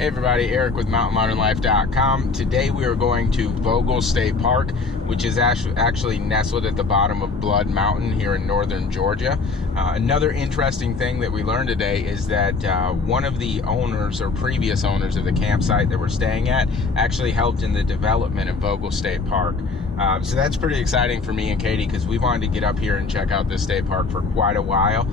Hey everybody, Eric with MountainModernLife.com. Today we are going to Vogel State Park, which is actually nestled at the bottom of Blood Mountain here in northern Georgia. Another interesting thing that we learned today is that one of the owners or previous owners of the campsite that we're staying at actually helped in the development of Vogel State Park. So that's pretty exciting for me and Katie because we wanted to get up here and check out this state park for quite a while.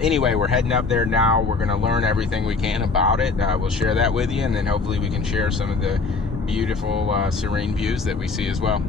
Anyway, we're heading up there now. We're going to learn everything we can about it. We'll share that with you, and then hopefully we can share some of the beautiful serene views that we see as well.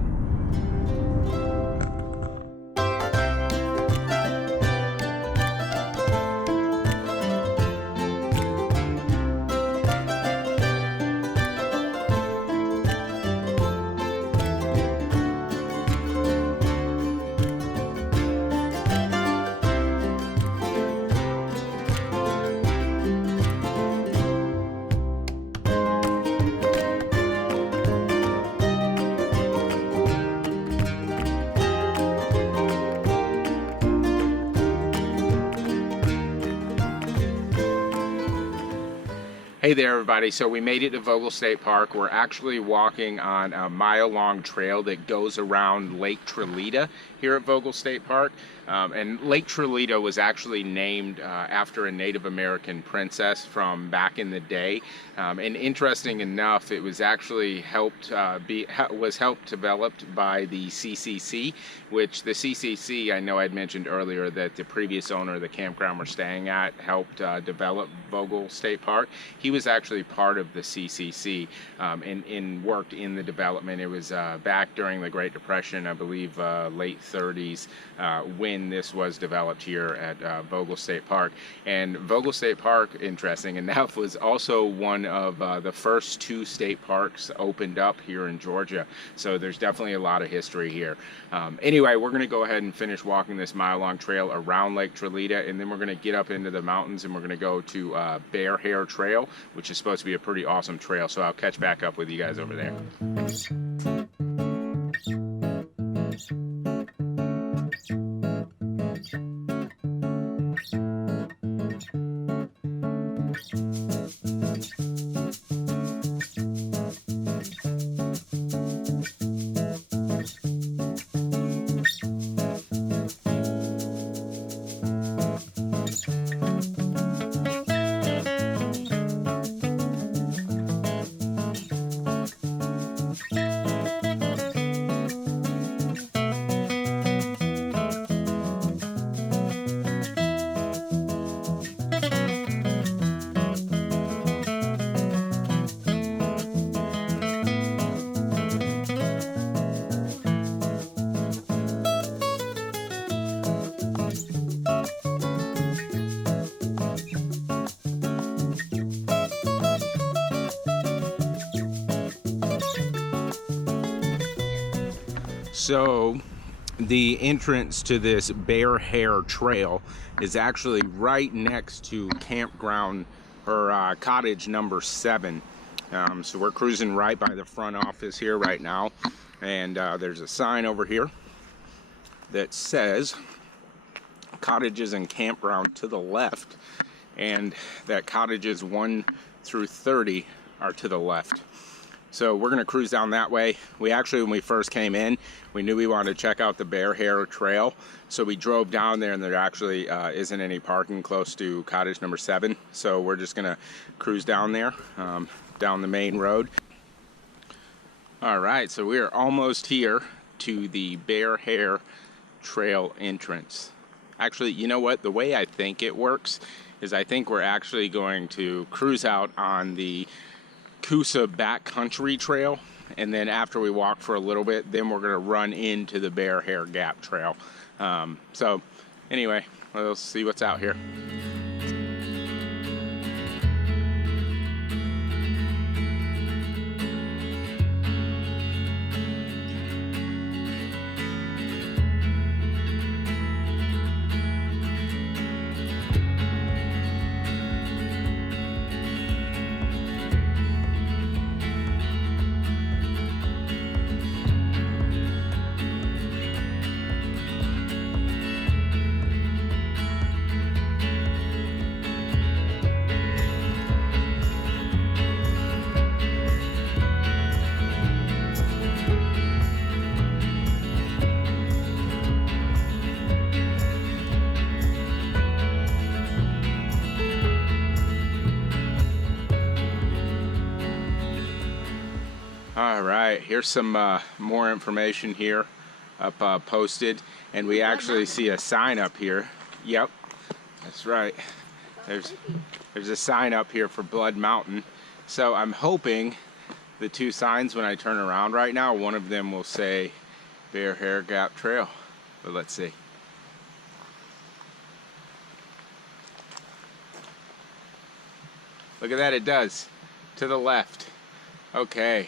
Hey there everybody, so we made it to Vogel State Park. We're actually walking on a mile-long trail that goes around Lake Trelita here at Vogel State Park. And Lake Trelita was actually named after a Native American princess from back in the day. And interesting enough, it was actually helped developed by the CCC, which the CCC, I know I'd mentioned earlier that the previous owner of the campground we're staying at helped develop Vogel State Park. He was actually part of the CCC and worked in the development. It was back during the Great Depression, I believe late 30s, when this was developed here at Vogel State Park. And Vogel State Park, interesting enough, was also one of the first two state parks opened up here in Georgia. So there's definitely a lot of history here. Anyway, we're going to go ahead and finish walking this mile-long trail around Lake Trelita, and then we're going to get up into the mountains and we're going to go to Bear Hair Trail, which is supposed to be a pretty awesome trail. So I'll catch back up with you guys over there. So the entrance to this Bear Hair Trail is actually right next to campground or cottage number 7. So we're cruising right by the front office here right now, and there's a sign over here that says cottages and campground to the left, and that cottages 1 through 30 are to the left. So we're going to cruise down that way. We actually, when we first came in, we knew we wanted to check out the Bear Hair Trail. So we drove down there, and there actually isn't any parking close to cottage number 7. So we're just going to cruise down there, down the main road. All right, so we are almost here to the Bear Hair Trail entrance. Actually, you know what? The way I think it works is I think we're actually going to cruise out on the Coosa Backcountry Trail, and then after we walk for a little bit, then we're going to run into the Bear Hair Gap Trail. So anyway, we'll see what's out here. right, here's some more information here up posted, and we actually see a sign up here. Yep, that's right. There's a sign up here for Blood Mountain. So I'm hoping the two signs, when I turn around right now, one of them will say Bear Hair Gap Trail, but let's see. Look at that, it does, to the left. Okay,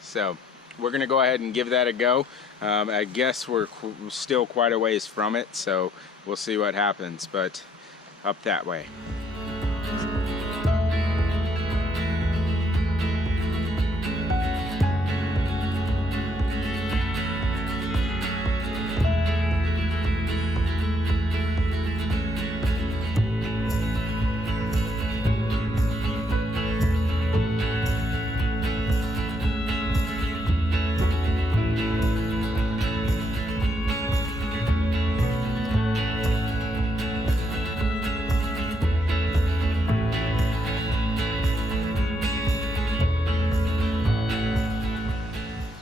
so we're gonna go ahead and give that a go. I guess we're still quite a ways from it, so we'll see what happens, but up that way.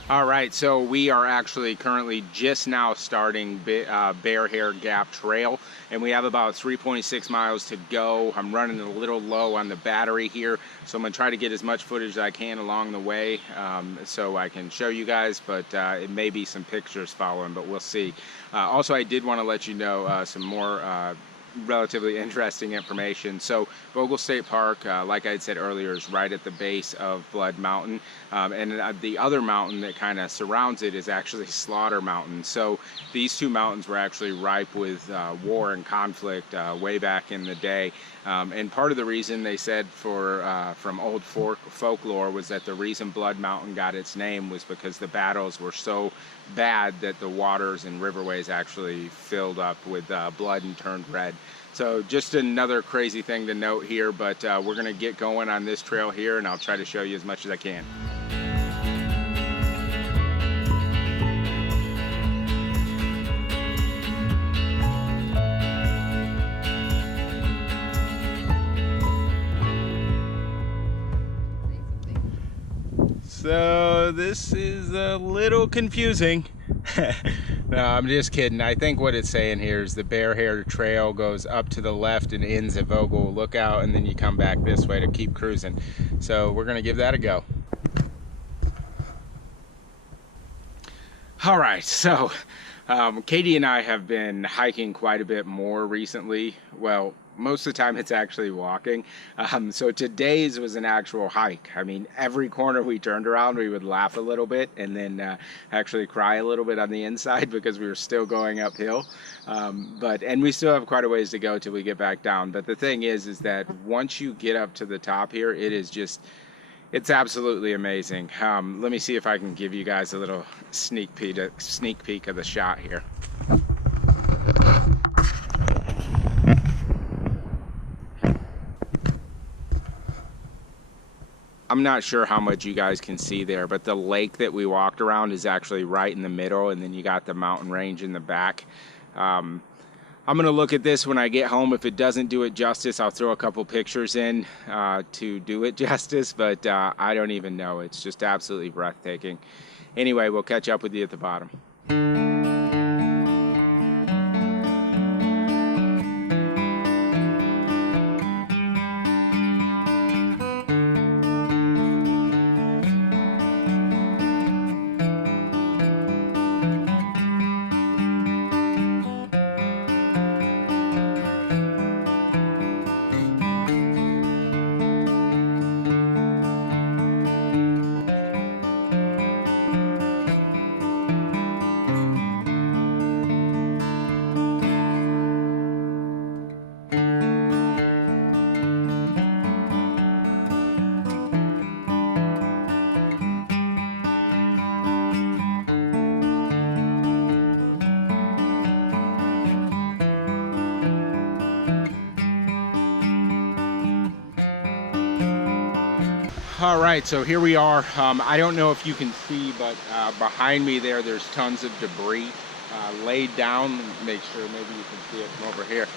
All right, so we are actually currently just now starting Bear Hair Gap Trail, and we have about 3.6 miles to go. I'm running a little low on the battery here, so I'm gonna try to get as much footage as I can along the way, so I can show you guys, but it may be some pictures following, but we'll see. Also, I did want to let you know some more relatively interesting information. So Vogel State Park, like I said earlier, is right at the base of Blood Mountain, and the other mountain that kind of surrounds it is actually Slaughter Mountain. So these two mountains were actually ripe with war and conflict way back in the day, and part of the reason they said from old folklore was that the reason Blood Mountain got its name was because the battles were so bad that the waters and riverways actually filled up with blood and turned red. So just another crazy thing to note here, but we're gonna get going on this trail here, and I'll try to show you as much as I can. So this is a little confusing. No, I'm just kidding. I think what it's saying here is the Bear Hair Trail goes up to the left and ends at Vogel Lookout, and then you come back this way to keep cruising. So we're gonna give that a go. All right, so Katie and I have been hiking quite a bit more recently. Well, most of the time it's actually walking. So today's was an actual hike. I mean, every corner we turned around, we would laugh a little bit and then actually cry a little bit on the inside because we were still going uphill. And we still have quite a ways to go till we get back down. But the thing is that once you get up to the top here, it is just, it's absolutely amazing. Let me see if I can give you guys a little sneak peek of the shot here. I'm not sure how much you guys can see there, but the lake that we walked around is actually right in the middle, and then you got the mountain range in the back. I'm gonna look at this when I get home. If it doesn't do it justice, I'll throw a couple pictures in to do it justice, but I don't even know. It's just absolutely breathtaking. Anyway, we'll catch up with you at the bottom. All right, so here we are. I don't know if you can see, but behind me there's tons of debris. laid down. Make sure maybe you can see it from over here,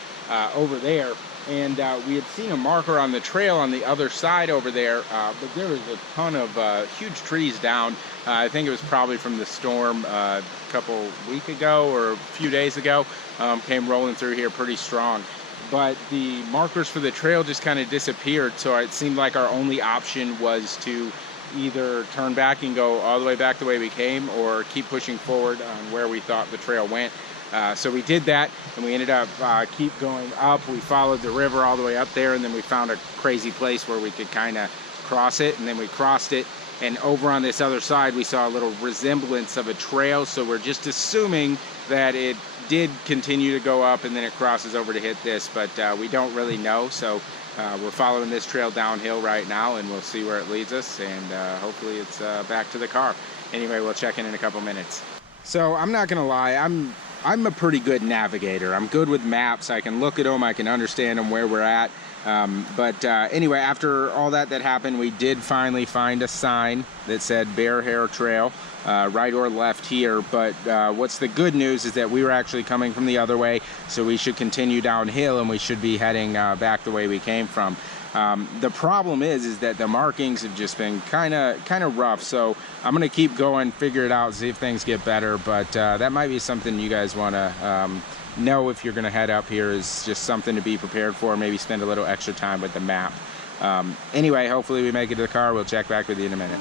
over there. And we had seen a marker on the trail on the other side over there, but there was a ton of huge trees down. I think it was probably from the storm a couple weeks ago or a few days ago. Came rolling through here pretty strong. But the markers for the trail just kind of disappeared, so it seemed like our only option was to either turn back and go all the way back the way we came, or keep pushing forward on where we thought the trail went. So we did that, and we ended up keep going up. We followed the river all the way up there, and then we found a crazy place where we could kind of cross it, and then we crossed it, and over on this other side we saw a little resemblance of a trail, so we're just assuming that it did continue to go up and then it crosses over to hit this, but we don't really know. So we're following this trail downhill right now, and we'll see where it leads us, and hopefully it's back to the car. Anyway, we'll check in a couple minutes. So I'm not gonna lie, I'm a pretty good navigator. I'm good with maps. I can look at them, I can understand them, where we're at. But anyway, after all that happened, we did finally find a sign that said Bear Hair Trail, right or left here. But what's the good news is that we were actually coming from the other way, so we should continue downhill, and we should be heading back the way we came from. The problem is that the markings have just been kind of rough, so I'm gonna keep going, figure it out, see if things get better. But that might be something you guys want to know if you're gonna head up here, is just something to be prepared for. Maybe spend a little extra time with the map. Anyway, hopefully we make it to the car. We'll check back with you in a minute.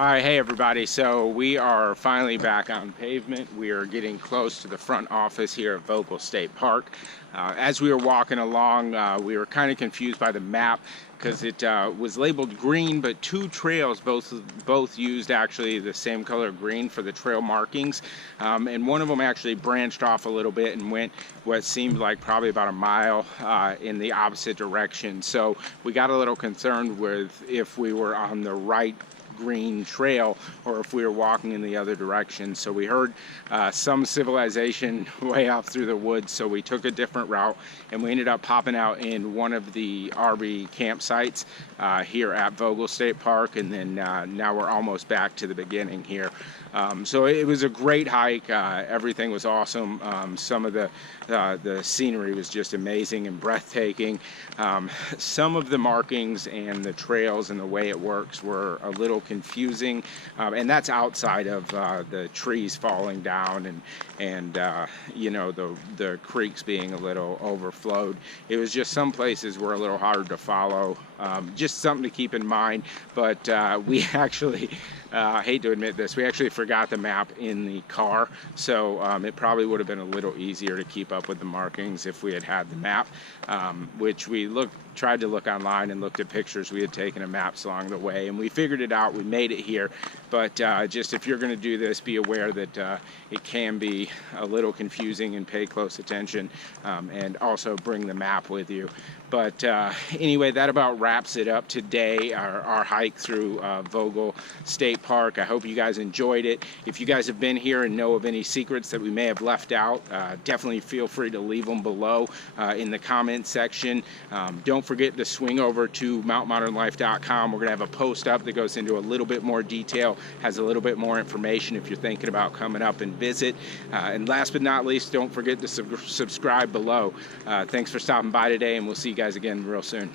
All right, hey everybody, so we are finally back on pavement. We are getting close to the front office here at Vogel State Park. As we were walking along, we were kind of confused by the map, because it was labeled green, but two trails both used actually the same color green for the trail markings, and one of them actually branched off a little bit and went what seemed like probably about a mile in the opposite direction. So we got a little concerned with if we were on the right green trail or if we were walking in the other direction. So we heard some civilization way off through the woods, so we took a different route, and we ended up popping out in one of the RV campsites here at Vogel State Park, and then now we're almost back to the beginning here. So it was a great hike. Everything was awesome. Some of the scenery was just amazing and breathtaking. Some of the markings and the trails and the way it works were a little confusing, and that's outside of the trees falling down and you know, the creeks being a little overflowed. It was just some places were a little hard to follow. Just something to keep in mind. But we actually, I hate to admit this, we actually forgot the map in the car, so it probably would have been a little easier to keep up with the markings if we had the map, which we tried to look online and looked at pictures we had taken of maps along the way, and we figured it out. We made it here, but just if you're going to do this, be aware that it can be a little confusing, and pay close attention, and also bring the map with you. But anyway, that about wraps it up today, our hike through Vogel State Park. I hope you guys enjoyed it. If you guys have been here and know of any secrets that we may have left out, definitely feel free to leave them below in the comment section. Don't forget to swing over to mountmodernlife.com. We're going to have a post up that goes into a little bit more detail, has a little bit more information if you're thinking about coming up and visit. And last but not least, don't forget to subscribe below. Thanks for stopping by today, and we'll see you guys again real soon.